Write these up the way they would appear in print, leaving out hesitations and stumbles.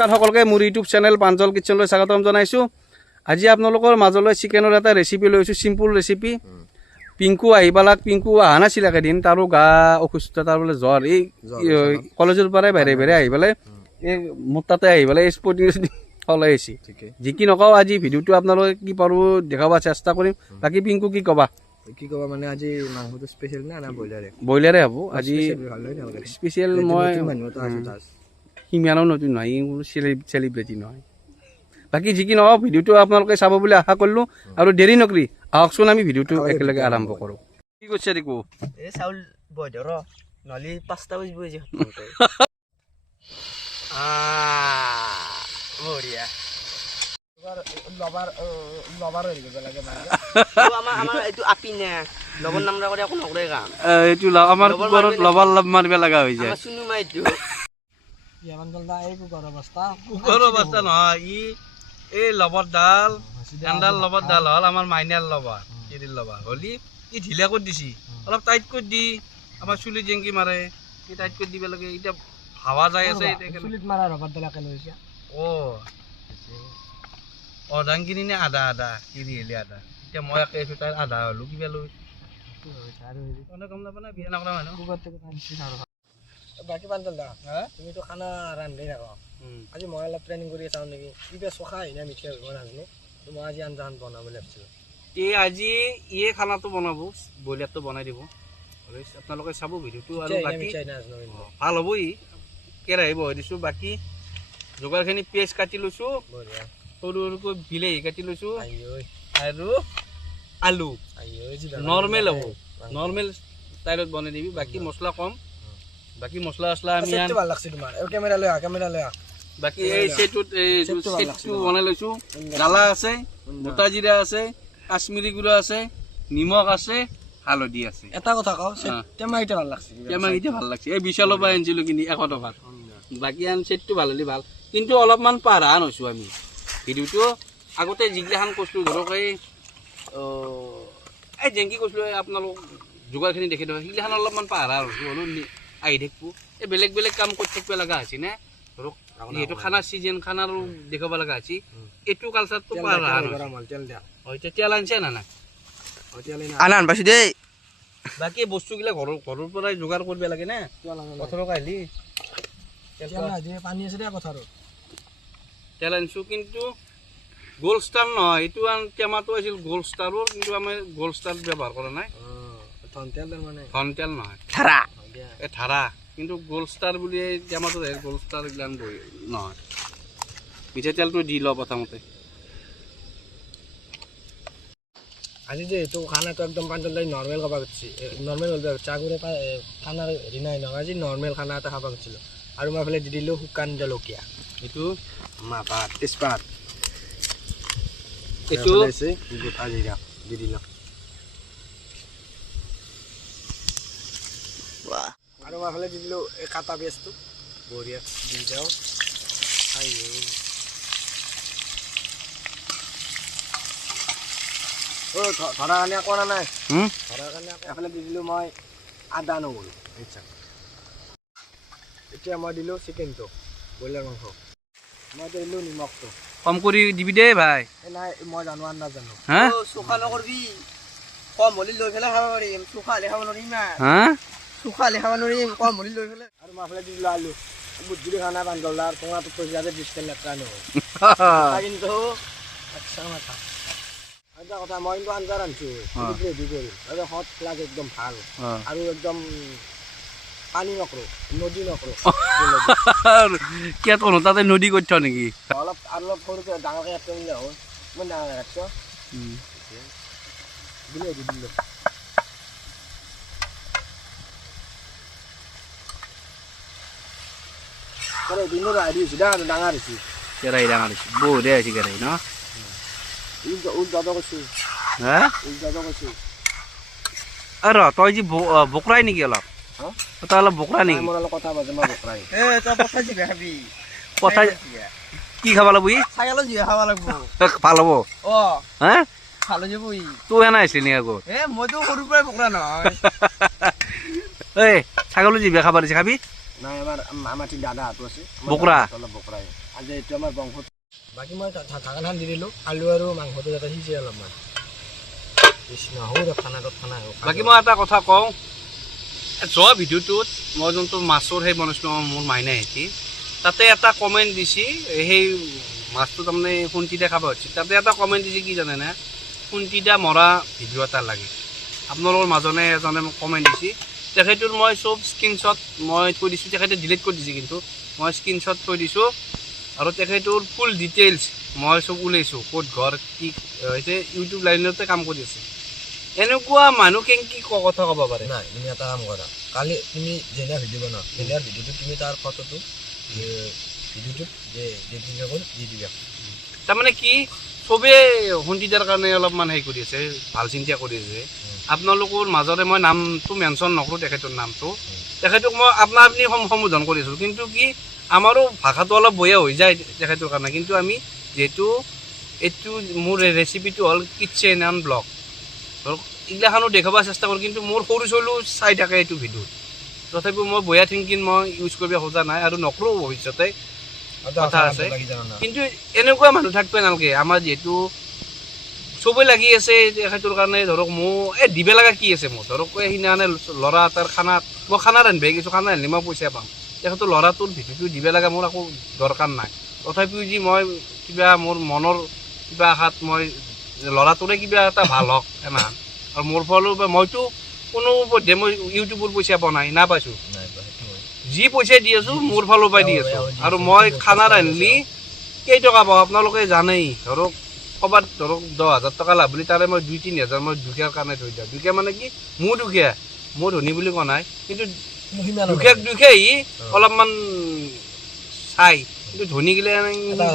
নমস্কাৰ সকলোকে মোৰ ইউটিউব চেনেল প্ৰাঞ্জল কিচেনলৈ স্বাগতম জনাইছোঁ। আজি আপোনালোকৰ মাজলৈ চিকেনৰ এটা ৰেচিপি লৈছোঁ, চিম্পুল ৰেচিপি। পিংকু আহি পালাক, পিংকু অহা নাছিল একেদিন, তাৰো গা অসুস্থ, তাৰ বোলে জ্বৰ। এই কলেজৰ পৰাই বাহিৰে বাহিৰে আহি পেলাই এই মোৰ তাতে আহি পেলাই এই স্পৰ্টিং সলাই আহিছে। যি কি নকওঁ, আজি ভিডিঅ'টো আপোনালোকে কি পাৰোঁ দেখাব চেষ্টা কৰিম। বাকী পিংকু কি ক'বা? কি ক'বা মানে আজি মাংসটো স্পেচিয়েল না ব্ৰইলাৰে? ব্ৰইলাৰে হ'ব আজি স্পেচিয়েল। মই সিমানো নতুন নহয়, চেলিব্ৰিটি নহয়। বাকী যি কি নহওক, ভিডিঅ'টো আপোনালোকে চাব বুলি আশা কৰিলোঁ। আৰু দেৰি নকৰি আহকচোন আমি ভিডিঅ'টো একেলগে আৰম্ভ কৰোঁ। কি কৰিছে ৰিকু? এই চাউল বৈ ধৰ নহ'লে 5টা বাজিব আজি। বঢ়িয়া। মাৰিব লগা হৈ যায়। কুকুৰৰ অৱস্থা নহয়, এই লবৰ ডাল এণ্ডাল লবৰ ডাল হ'ল আমাৰ মাইনাৰ লবাৰ, কিৰিৰ লবাৰ হ'লি ই ঢিলা কৰি দিছি, অলপ টাইট কৰি দি আমাৰ চুলি জেংকি মাৰে, ই টাইট কৰি দিব লাগে। এতিয়া হাৱা যাই আছে, অৰ্ধাংখিনি নে আধা আধা কিৰি হেলি আধা। এতিয়া মই একে আছোঁ, তাইৰ আধা হ'লো কিবা লৈ গম নাপায় না, বিয়া নকৰা মানুহ। বাকী পাঞ্জল দা, তুমিতো খানা ৰান্ধি থাকা, আজি মই অলপ ট্ৰেইনিং কৰি চাওঁ নেকি? কিবা চখা আহিনা মিঠা হ'ব নাজানো, মই আজি আঞ্জাখন বনাম বুলি ভাবিছিলোঁ। এই আজি ইয়ে খানাটো বনাব, ব্ৰইলাৰটো বনাই দিব, আপোনালোকে চাব ভিডিঅ'টো। আৰু বাকী ভাল হ'ব, ই কেৰাহী বহাই দিছোঁ। বাকী যোগাৰখিনি পিঁয়াজ কাটি লৈছোঁ, সৰু সৰুকৈ বিলাহী কাটি লৈছোঁ, আৰু আলু নৰ্মেল হ'ব, নৰ্মেল ষ্টাইলত বনাই দিবি। বাকী মছলা কম, বাকী মছলা চছলা আমি বাকী এই চেটটো বনাই লৈছোঁ। জ্বালা আছে, গোটা জিৰা আছে, কাশ্মীৰী গুড়া আছে, নিমখ আছে, হালধি আছে। এটা কথা কওঁ, টেমাকেইটা ভাল লাগছে, টেমাকেইটা ভাল লাগছে। এই বিশালৰ পৰা আনিছিলোঁ কিনি 100 টকাৰ। বাকী আন চেটটো ভাল হ'লে ভাল, কিন্তু অলপমান পাৰান হৈছোঁ আমি। ভিডিঅ'টো আগতে যিগিলাখান কৈছিলোঁ, ধৰক এই জেংকি কৈছিলোঁ, আপোনালোক যোগাৰখিনি দেখি দিয়ক, সেইগিলাখান অলপমান পাহৰা হৈছোঁ। হ'লেও আহি থাকিব, এই বেলেগ বেলেগ কাম কৰি থাকিব লগা হৈছে নে, ধৰক যিহেতু খানাৰ চিজন, খানাৰো দেখাব লগা হৈছে। এইটো কালচাৰটো পাহৰা এতিয়া তেল আনিছে না নাই? আনান পাইছোঁ দেই। বাকী বস্তুগিলা ঘৰৰ পৰাই যোগাৰ কৰিব লাগে নে? পথাৰত আহিলি পানী আছে দে পথাৰত। তেল আনিছোঁ, কিন্তু গ'ল্ড ষ্টাৰ নহয়, এইটো টেমাটো আছিল গ'ল্ড ষ্টাৰৰ, কিন্তু আমি গ'ল্ড ষ্টাৰ ব্যৱহাৰ কৰা নাই। ধন তেল নহয়, এই ধাৰা, কিন্তু গ'ল্ড ষ্টাৰ বুলি এই টেমাটো গ'ল্ড ষ্টাৰ এইগিলান নহয়। মিঠাতেলটো দি লওঁ প্ৰথমতে। আজি যে এইটো খানাটো একদম পাঞ্জল দাই নৰ্মেল খাব খুজিছে, নৰ্মেল হ'ল চাগুৰে খানাৰ হেৰি নাই নহয়, আজি নৰ্মেল খানা এটা খাব খুজিছিলোঁ। আৰু মই এইফালে দি দিলোঁ শুকান জলকীয়া, এইটো মাপাত তেজপাত, এইটো গোটা জিৰা দি দিলোঁ। আৰু মই এইফালে দি দিলোঁ এই কাটা পিঁয়াজটো, বঢ়িয়া দি যাওঁ। ধৰা কাৰণে কৰা নাই, ধৰাৰ কাৰণে এফালে দি দিলোঁ মই আদা নহৰু। এতিয়া মই দিলোঁ চিকেনটো, ব্ৰইলাৰ মাংস, মই দিলোঁ নিমখটো কম কৰি দিবি দেই ভাই। নাই মই জানো আৰু নাজানো। চোখা নকৰবি, কম হ'লে লৈ পেলাই খাব পাৰিম, চোখা হ'লে খাব নোৱাৰিম। চোখা হ'লে খাব নোৱাৰিম, কম হ'লে লৈ পেলাই। আৰু মই এইফালে দি দিলোঁ আলু, বুদ্ধি খানা বান্ধলাৰ টঙাটো থৈ যাতে ডিষ্টেল লেতেৰা নহয়। কিন্তু আচ্ছা মাথা এটা কথা, মই কিন্তু আঞ্জা ৰান্ধিছোঁ, গ্ৰেভি কৰিম, হট প্লাছ একদম ভাল, আৰু একদম পানী নকৰোঁ, নদী নকৰোঁ। কিয় তাতে নদী কৰি থ নেকি? অলপ সৰুকৈ ডাঙৰকৈ এড কৰিলে হ'ল, মই ডাঙৰ ৰাখিছোঁ দিলোঁ দিলোঁ। দিনৰ হেৰি হৈছে ডাঙৰ হৈছে, কেৰাহী ডাঙৰ হৈছে, বহুতে হৈছে কেৰাহী ন? উল্টাটো কৈছোঁ, উল্টাটো কৈছোঁ। আৰু তই যি বকৰাই নেকি অলপ? তই অলপ বকৰা নেকি? মোৰ অলপ কথা পাতে, মই বকৰাই। কথা কি খাব লাগিব? ছাগলৰ জিভা খাব লাগিব, ভাল হ'ব। হা ভাল হৈ যাব। তোৰ এনে আহিছিলি নেকি আগত? মইতো সৰুৰ পৰাই বকৰা নহয়। এই ছাগলৰ জিভা খাব দিছে, খাবি? নাই আমাৰ দাদাহঁতো আছে বকৰা, অলপ বকৰাই আজি এইটো আমাৰ বংশ বাকী মই ঢাকানখন দি দিলোঁ আলু আৰু মাংসটো যাতে সিজে অলপমান বাকী মই এটা কথা কওঁ যোৱা ভিডিঅ'টোত মই যোনটো মাছৰ সেই বনাইছিলোঁ মোৰ মাইনা এটি তাতে এটা কমেণ্ট দিছে সেই মাছটো তাৰমানে খুন্তিতে খাব হৈছে তাতে এটা কমেণ্ট দিছে কি জানেনে খুন্তিটা মৰা ভিডিঅ' এটা লাগে আপোনালোকৰ মাজনে এজনে মোক কমেণ্ট দিছে তেখেতৰ মই চব স্ক্ৰীনশ্বট মই থৈ দিছোঁ তেখেতে ডিলিট কৰি দিছে কিন্তু মই স্ক্ৰীনশ্বট থৈ দিছোঁ আৰু তেখেতৰ ফুল ডিটেইলছ মই চব ওলাইছোঁ ক'ত ঘৰ কি হৈছে ইউটিউব লাইনতে কাম কৰি আছে এনেকুৱা মানুহ কেনেকৈ কথা ক'ব পাৰে নাই তুমি এটা কাম কৰা কালি তুমি যেনে ভিডিঅ' বনাও যেনে ভিডিঅ'টো তুমি তাৰ ফটোটো ভিডিঅ'টোত দি দিবা তাৰমানে কি চবেই সন্ধিদাৰ কাৰণে অলপমান হেৰি কৰি আছে ভাল চিন্তা কৰি আছে আপোনালোকৰ মাজতে মই নামটো মেনশ্যন নকৰোঁ তেখেতৰ নামটো তেখেতক মই আপনা আপুনি সম্বোধন কৰিছোঁ কিন্তু কি আমাৰো ভাষাটো অলপ বেয়া হৈ যায় তেখেতৰ কাৰণে কিন্তু আমি যিহেতু এইটো মোৰ ৰেচিপিটো হ'ল কিটচেন এণ্ড ব্লগ ধৰক এইগিলাখনো দেখাব চেষ্টা কৰোঁ কিন্তু মোৰ সৰু চলিও চাই থাকে এইটো ভিডিঅ'ত তথাপিও মই বেয়া থিংকিং মই ইউজ কৰিব খোজা নাই আৰু নকৰোঁ ভৱিষ্যতে কথা আছে কিন্তু এনেকুৱা মানুহ থাকিব নালাগে আমাৰ যিহেতু চবেই লাগি আছে তেখেতৰ কাৰণে ধৰক মোৰ দিব লগা কি আছে মোৰ ধৰক সেইদিনাখনে ল'ৰা এটাৰ খানাত মই খানা ৰান্ধিব গৈছোঁ খানা ৰান্ধি মই পইচা পাম তেখেতৰ ল'ৰাটোৰ ভিডিঅ'টো দিব লগা মোৰ একো দৰকাৰ নাই তথাপিও যি মই কিবা মোৰ মনৰ কিবা আশাত মই ল'ৰাটোৰে কিবা এটা ভাল হওক এনা আৰু মোৰ ফালৰ পৰা মইতো কোনো পধ্যে মই ইউটিউবৰ পইচা পোৱা নাই নাপাইছোঁ যি পইচা দি আছোঁ মোৰ ফালৰ পৰাই দি আছোঁ আৰু মই খানা ৰান্ধিলে কেইটকা পাওঁ আপোনালোকে জানেই ধৰক ক'ৰবাত ধৰক 10,000 টকা লাভ বুলি তাৰে মই 2-3,000 মই দুখীয়াৰ কাৰণে থৈ দিওঁ দুখীয়া মানে কি মোৰ দুখীয়া মোৰ ধনী বুলি কোৱা নাই কিন্তু দুখীয়াই অলপমান চাই কিন্তু ধনী গিলে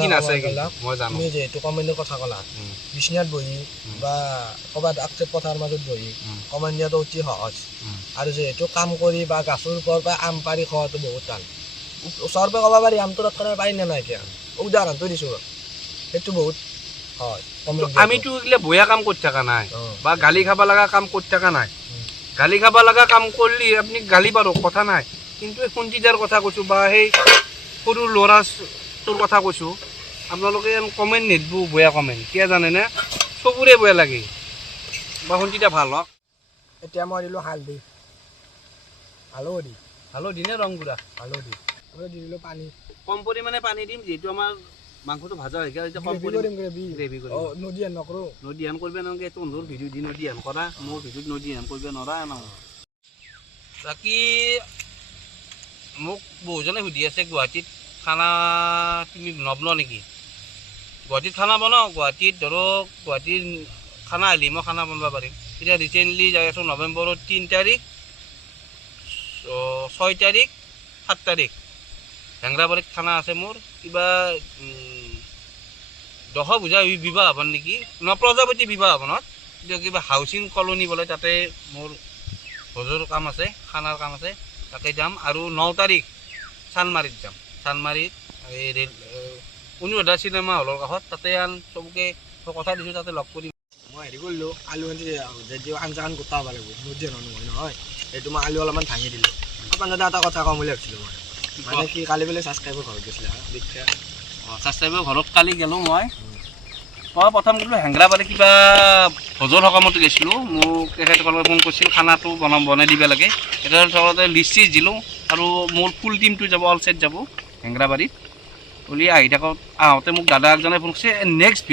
কি নাচাই মই জানো তুমি যিহেতু কমেণ্টৰ কথা ক'লা বিচনাত বহি বা ক'ৰবাত আগতে পথাৰ মাজত বহি কমেণ্ট দিয়াটো অতি সহজ আৰু যিহেতু কাম কৰি বা গাছৰ ওপৰৰ পৰা আম পাৰি খোৱাটো বহুত টান ওচৰৰ পৰা ক'ব পাৰি আমটো তৎক্ষণাত পাৰি নে নাই এতিয়া উদাহৰণটো দিছোঁ সেইটো বহুত হয় আমিতো এইগিলা বেয়া কাম কৰি থকা নাই বা গালি খাব লগা কাম কৰি থকা নাই গালি খাব লগা কাম কৰিলে আপুনি গালি পাৰো কথা নাই কিন্তু এই সন্ধিদাৰ কথা কৈছোঁ বা সেই সৰু ল'ৰাটোৰ কথা কৈছোঁ আপোনালোকে কমেণ্ট নিদিব বেয়া কমেণ্ট কিয় জানেনে চবৰে বেয়া লাগে বা সন্ধিদা ভাল হওক এতিয়া মই দিলোঁ হালধি হালধি নে ৰং গুড়া হালধি দি দিলোঁ পানী কম পৰিমাণে পানী দিম যিহেতু আমাৰ মাংসটো ভাজা হৈ গ'ল এতিয়া কম গ্ৰেভি কৰিম নদীয়ান নকৰোঁ নদীয়ান কৰিব নালাগে তোৰ ভিডিঅ' দি নদীয়ান কৰা মোৰ ভিডিঅ'ত নদীয়ান কৰিব নোৱাৰা ন বাকী মোক বহুজনে সুধি আছে গুৱাহাটীত খানা তুমি নবনোৱা নেকি গুৱাহাটীত খানা বনাওঁ গুৱাহাটীত ধৰক গুৱাহাটীৰ খানা আহিলে মই খানা বনাব পাৰিম এতিয়া ৰিচেণ্টলি যাই আছোঁ নৱেম্বৰৰ 3 তাৰিখ 6 তাৰিখ 7 তাৰিখ হেংৰাবাৰীত খানা আছে মোৰ কিবা 10 পূজা বিবাহ ভৱন নেকি প্ৰজাপতি বিবাহ ভৱনত এতিয়া কিবা হাউচিং কলনি বোলে তাতে মোৰ ভোজৰ কাম আছে খানাৰ কাম আছে তাতে যাম আৰু 9 তাৰিখ চানমাৰীত যাম চানমাৰীত এই ৰেল অনুৰাধা চিনেমা হলৰ কাষত তাতে চবকে কথা দিছোঁ তাতে লগ কৰিম মই হেৰি কৰিলোঁ আলুখন যদি আঞ্জাখন গোটা হ'ব লাগিব নদীয়ান নহয় নহয় সেইটো মই আলু অলপমান ভাঙি দিলোঁ আপোনাক এটা কথা ক'ম বুলি ভাবিছিলোঁ মই মানে কি কালি বোলে ছাবস্ক্ৰাইবৰ ঘৰত গৈছিলে ছাবস্ক্ৰাইবৰ ঘৰত কালি গ'লোঁ মই প্ৰথম গ'লোঁ হেংৰাবাৰী কিবা ভোজৰ সকামত গৈছিলোঁ মোক তেখেতসকলে ফোন কৰিছিল খানাটো বনাই দিব লাগে তেখেতসকলে লিষ্ট দিলোঁ আৰু মোৰ ফুল টিমটো যাব অল ছেট যাব হেংৰাবাৰীত বুলি আহি থাকক আহোঁতে মোক দাদা একজনে ফোন কৰিছে নেক্সট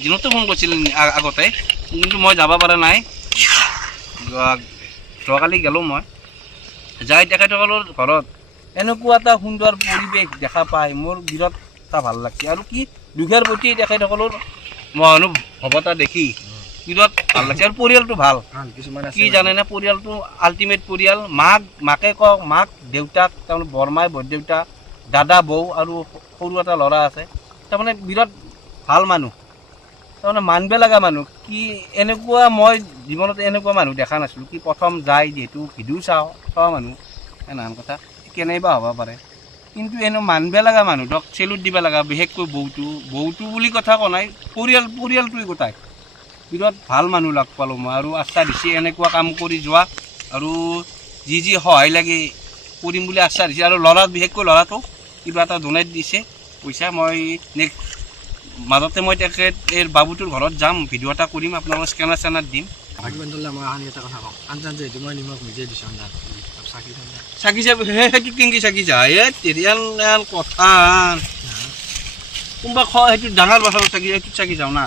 দিনতো ফোন কৰিছিল আগতে কিন্তু মই যাব পৰা নাই যোৱাকালি গ'লোঁ মই যাই তেখেতসকলৰ ঘৰত এনেকুৱা এটা সুন্দৰ পৰিৱেশ দেখা পাই মোৰ বিৰাট এটা ভাল লাগিছে আৰু কি দুখীয়াৰ প্ৰতি তেখেতসকলৰ মহানুভৱতা দেখি বিৰাট ভাল লাগিছে আৰু পৰিয়ালটো ভাল কি জানেনে পৰিয়ালটো আল্টিমেট পৰিয়াল মাকে কওক মাক দেউতাক তাৰমানে বৰমাই বৰদেউতা দাদা বৌ আৰু সৰু এটা ল'ৰা আছে তাৰমানে বিৰাট ভাল মানুহ তাৰমানে মানিব লগা মানুহ কি এনেকুৱা মই জীৱনত এনেকুৱা মানুহ দেখা নাছিলোঁ কি প্ৰথম যাই যিহেতু ভিডিঅ' চোৱা মানুহ এনাহান কথা কেনেবা হ'ব পাৰে কিন্তু এনে মানিব লগা মানুহ ধৰক চেলুট দিব লগা বিশেষকৈ বৌটো বুলি কথা কোৱা নাই পৰিয়ালটোৱে গোটাই বিৰাট ভাল মানুহ লগ পালোঁ মই আৰু আশ্বাস দিছে এনেকুৱা কাম কৰি যোৱা আৰু যি সহায় লাগে কৰিম বুলি আশ্বাস দিছে আৰু বিশেষকৈ ল'ৰাটো কিবা এটা ডনেট দিছে পইচা মই নেক্সট মাজতে মই তেখেত এই বাবুটোৰ ঘৰত যাম, ভিডিঅ' এটা কৰিম, আপোনালোকৰ স্কেনাৰ চেনাৰ দিম। বাকী বান্ধলা মই এখন এটা কথা কওঁ, আঞ্জাত যিহেতু মই নিমখ নিজে দিছোঁ আঞ্জাত চাকি ঠাণ্ডা চাকি যাব সেইটো কেংকি চাকি যায় তেৰিয়াল কথা কোনোবা সেইটো ডাঙৰ বাছৰ চাকি এইটোত চাকি যাওঁ না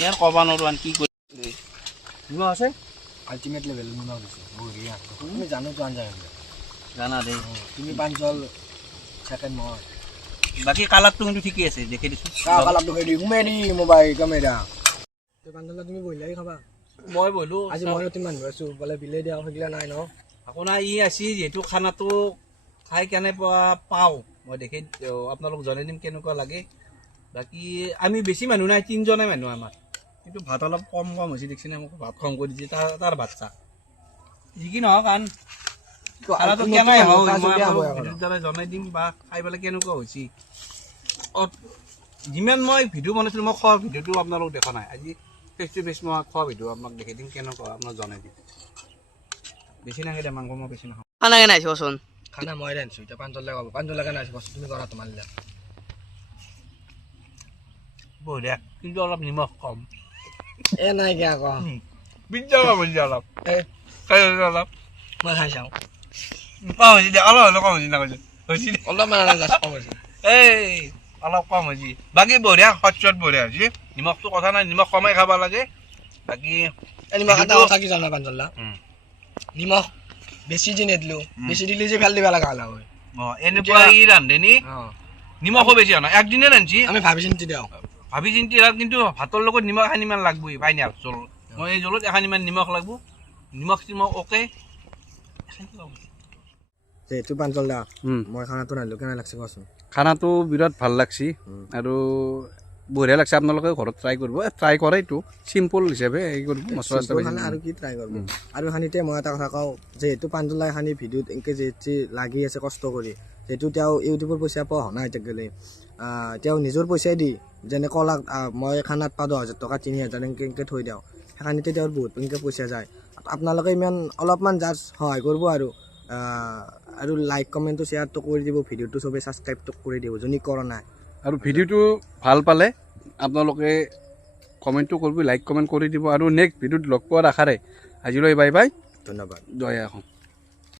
ইয়াৰ ক'বা নোৱাৰোঁ আন কি কৰি নিমখ আছে আল্টিমেট লেভেল নিমখ দিছে বঢ়িয়া তুমি জানোতো আঞ্জা জানা দেই তুমি পাঞ্চল ছেকেণ্ড মই বাকী কালাৰটো কিন্তু ঠিকেই আছে দেখি দিছোঁ কালাৰটো হেৰি ঘুমাই দি মোবাইল কেমেৰা পাঞ্চলা তুমি বহিলাই খাবা মই বলো আজি মই অতি মানুহ আছোঁ বোলে বিলে দিয়া সেইগিলা নাই ন আপোনাৰ ই আছে যিহেতু খানাটো খাই কেনেকুৱা পাওঁ মই দেখি আপোনালোক জনাই দিম কেনেকুৱা লাগে বাকী আমি বেছি মানুহ নাই 3জনে মানুহ আমাৰ কিন্তু ভাত অলপ কম হৈছে দেখিছে মোক ভাত কম কৰি দিছে তাৰ বাচ্চা যি কি নহওক কাৰণ খানাটো কেনেকৈ হয় মই আপোনালোকক জনাই দিম বা খাই পেলাই কেনেকুৱা হৈছে যিমান মই ভিডিঅ' বনাইছিলোঁ মই খোৱা ভিডিঅ'টো আপোনালোক দেখা নাই আজি ফেচ টু ফেচ মই খোৱা ভিডিঅ' আপোনাক দেখি দিম কেনেকুৱা আপোনাক জনাই দিম বেছি নাখাই দে মাংস মই বেছি নাখাওঁ খানা কেনে আহিছে কচোন খানা মই ৰান্ধিছোঁ এতিয়া পাঞ্চলে ক'ব পাঞ্চলে কেনে আছে কচোন তুমি কৰা তোমাৰ লিলা বঢ়িয়া কিন্তু অলপ নিমখ কম এ নাই কিয় আকৌ বিদ্যা হৈছে অলপ খাই অলপ মই খাই চাওঁ কম হৈছে দে অলপ হ'লেও কম হৈছে না কৈছে হৈছে দে অলপমান কম হৈছে এই অলপ কম হৈছে বাকী বঢ়িয়া সচত বঢ়িয়া হৈছে নিমখটো কথা নাই নিমখ কমাই খাব লাগে বাকী নিমখ এটা কথা কি জানা পাঞ্চলা নিমখ বেছি দি নেদিলোঁ বেছি দিলে যে ভাল দিব লগা হ'ল হয় এনেকুৱা ই ৰান্ধেনি নিমখো বেছি হয় না একদিনে ৰান্ধছি আমি ভাবি চিন্তি দিওঁ ভাবি চিন্তি কিন্তু ভাতৰ লগত নিমখ এখানিমান লাগবই ফাইনেল জল মই এই জলত এখানিমান নিমখ লাগব নিমখ চিমখ অ'কে যিহেতু পাঞ্চল দা মই খানাটো ৰান্ধিলোঁ কেনে লাগছে কচোন খানাটো বিৰাট ভাল লাগছি আৰু বঢ়িয়া লাগছে আপোনালোকে ঘৰত ট্ৰাই কৰিব ট্ৰাই কৰে এইটো চিম্পল হিচাপে এই কৰিব মছলা খানা আৰু কি ট্ৰাই কৰিব আৰু এখানিতে মই এটা কথা কওঁ যিহেতু পাঞ্চলা এখানি ভিডিঅ'ত এনেকৈ যিহেতু লাগি আছে কষ্ট কৰি যিহেতু তেওঁ ইউটিউবৰ পইচা পোৱা হোৱা নাই এতিয়ালৈ তেওঁ নিজৰ পইচাই দি যেনে কলাক মই খানাত পাওঁ 10,000 টকা 3,000 এনেকৈ থৈ দিওঁ সেইখানিতে তেওঁৰ বহুত এনেকৈ পইচা যায় আপোনালোকে ইমান অলপমান জাষ্ট সহায় কৰিব আৰু লাইক কমেণ্টটো শ্বেয়াৰটো কৰি দিব ভিডিঅ'টো চবেই ছাবস্ক্ৰাইবটো কৰি দিব যোনে কৰা নাই আৰু ভিডিঅ'টো ভাল পালে আপোনালোকে কমেণ্টটো কৰিব লাইক কমেণ্ট কৰি দিব আৰু নেক্সট ভিডিঅ'ত লগ পোৱাৰ আশাৰে আজিলৈ বাই বাই ধন্যবাদ জয় আহোম